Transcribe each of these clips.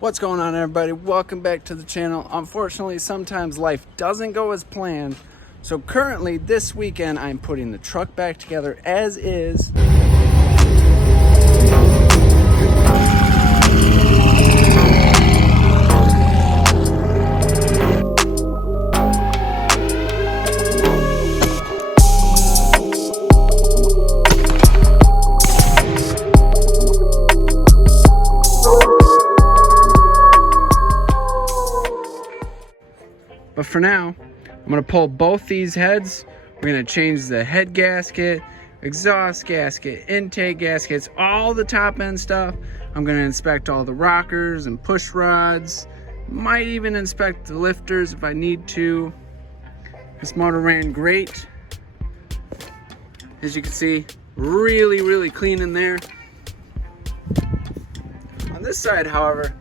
What's going on, everybody? Welcome back to the channel. Unfortunately, sometimes life doesn't go as planned. So currently this weekend, I'm putting the truck back together as is. But for now, I'm gonna pull both these heads. We're gonna change the head gasket, exhaust gasket, intake gaskets, all the top end stuff. I'm gonna inspect all the rockers and push rods. Might even inspect the lifters if I need to. This motor ran great. As you can see, really clean in there. On this side, however,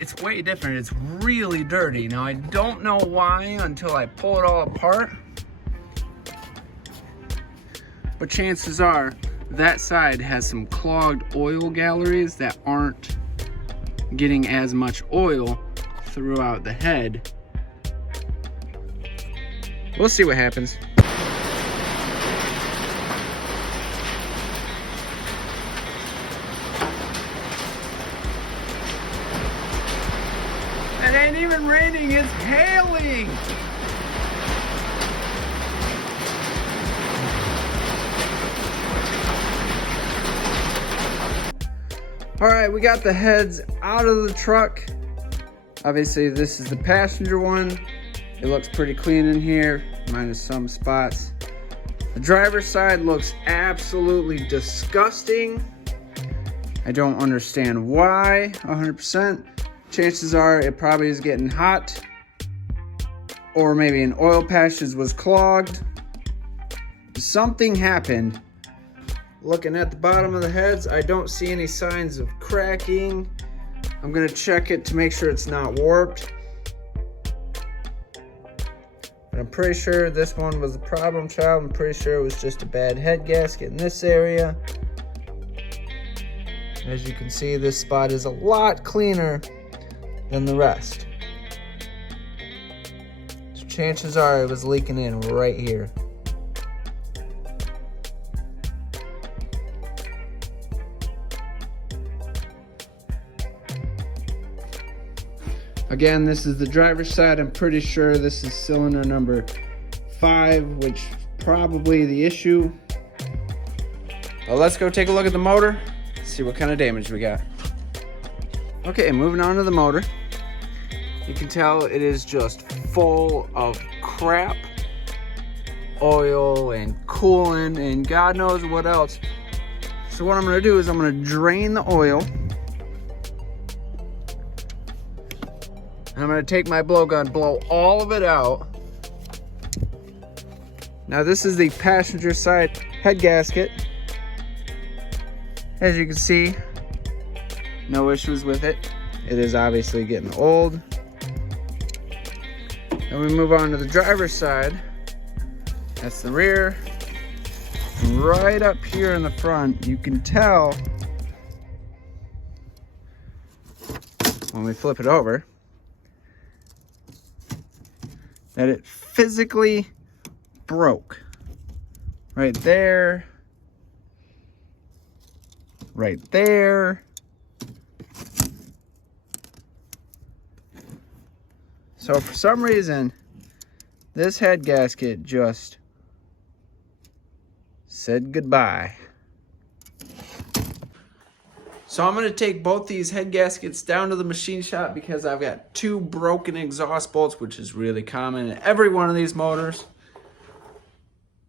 it's way different. It's really dirty. Now, I don't know why until I pull it all apart, but chances are that side has some clogged oil galleries that aren't getting as much oil throughout the head. We'll see what happens. It ain't even raining, it's hailing. All right, we got the heads out of the truck. Obviously, this is the passenger one. It looks pretty clean in here, minus some spots. The driver's side looks absolutely disgusting. I don't understand why, 100%. Chances are it probably is getting hot, or maybe an oil passage was clogged. Something happened. Looking at the bottom of the heads, I don't see any signs of cracking. I'm gonna check it to make sure it's not warped. But I'm pretty sure this one was the problem child. I'm pretty sure it was just a bad head gasket in this area. As you can see, this spot is a lot cleaner than the rest. So chances are it was leaking in right here. Again, this is the driver's side. I'm pretty sure this is cylinder number 5, which is probably the issue. Well, let's go take a look at the motor, see what kind of damage we got. Okay, moving on to the motor. You can tell it is just full of crap, oil and coolant and God knows what else. So what I'm gonna do is I'm gonna drain the oil. And I'm gonna take my blowgun, blow all of it out. Now this is the passenger side head gasket. As you can see, no issues with it. It is obviously getting old. Then we move on to the driver's side. That's the rear. Right up here in the front, you can tell when we flip it over that it physically broke. Right there. Right there. So for some reason, this head gasket just said goodbye. So I'm gonna take both these head gaskets down to the machine shop because I've got 2 broken exhaust bolts, which is really common in every one of these motors.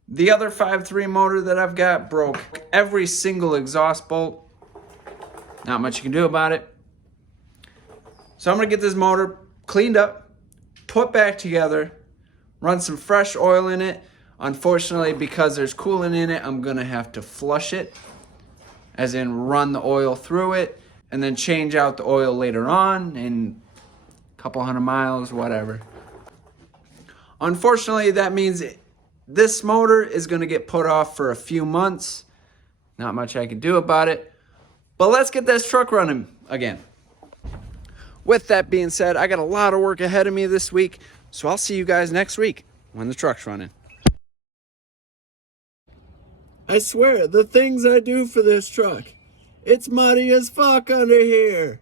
The other 5.3 motor that I've got broke every single exhaust bolt. Not much you can do about it. So I'm gonna get this motor cleaned up, put back together, run some fresh oil in it. Unfortunately, because there's coolant in it, I'm gonna have to flush it, as in run the oil through it, and then change out the oil later on in a couple hundred miles, whatever. Unfortunately, that means this motor is gonna get put off for a few months. Not much I can do about it, but let's get this truck running again. With that being said, I got a lot of work ahead of me this week, so I'll see you guys next week when the truck's running. I swear, the things I do for this truck, it's muddy as fuck under here.